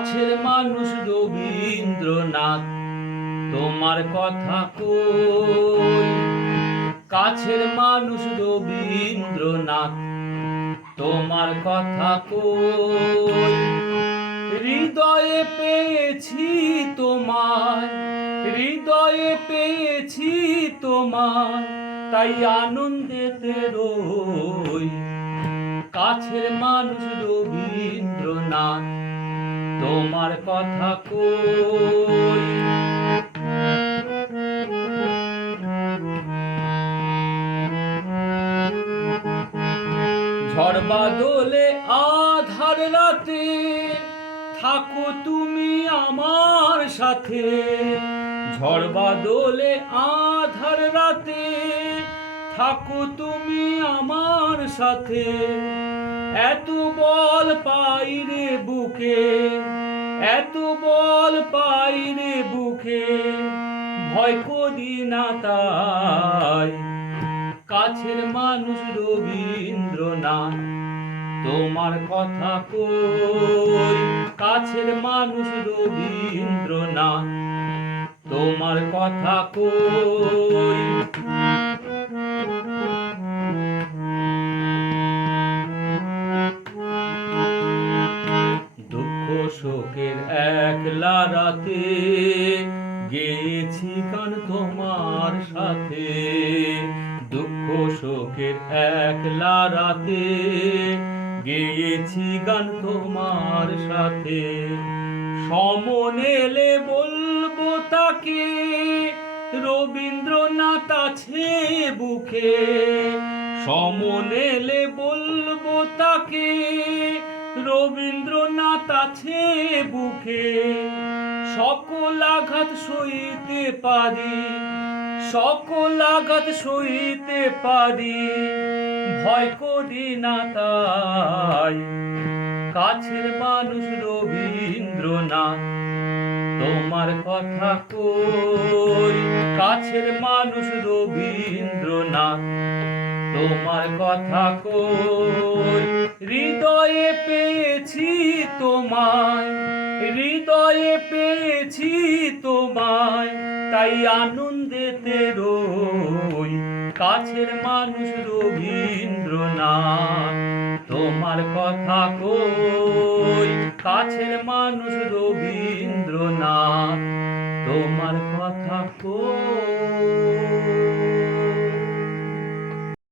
কাছের মানুষ রবীন্দ্রনাথ, তোমার কথা কই। কাছের মানুষ রবীন্দ্রনাথ, তোমার কথা কই। হৃদয়ে পেয়েছি তোমায়, হৃদয়ে পেয়েছি তোমায়, তাই আনন্দেতে রই। কাছের মানুষ রবীন্দ্রনাথ, তোমার কথা কই। ঝড় বাদলে আধার রাতে থাকো তুমি আমার সাথে। ঝড় বাদলে আধার রাতে থাকো তুমি আমার সাথে। এত বল পাই রে বুকে, এত বল পাই রে বুকে, ভয় করি না তাই। কাছের মানুষ রবীন্দ্রনাথ, তোমার কথা কই। কাছের মানুষ রবীন্দ্রনাথ, তোমার কথা কই। দুঃখ শোকের একলা রাতে গেয়েছি গান তোমার সাথে। দুঃখ শোকের একলা রাতে গেয়েছি গান তোমার সাথে। সমন এলে বলবো তাকে, রবীন্দ্রনাথ আছে বুকে। সমন এলে বলবো তাকে, রবীন্দ্রনাথ আছে বুকে। সকল আঘাত সইতে পারি, সকল আঘাত সইতে পারি, ভয় করি না তাই। কাছের মানুষ রবীন্দ্রনাথ, তোমার কথা কই। কাছের মানুষ রবীন্দ্রনাথ, তোমার কথা কই। হৃদয়ে পেয়েছি তোমায়, হৃদয়ে পেয়েছি তোমায়, তাই আনন্দেতে রই। কাছের মানুষ রবীন্দ্রনাথ, তোমার কথা কই। কাছের মানুষ রবীন্দ্রনাথ, তোমার কথা কই।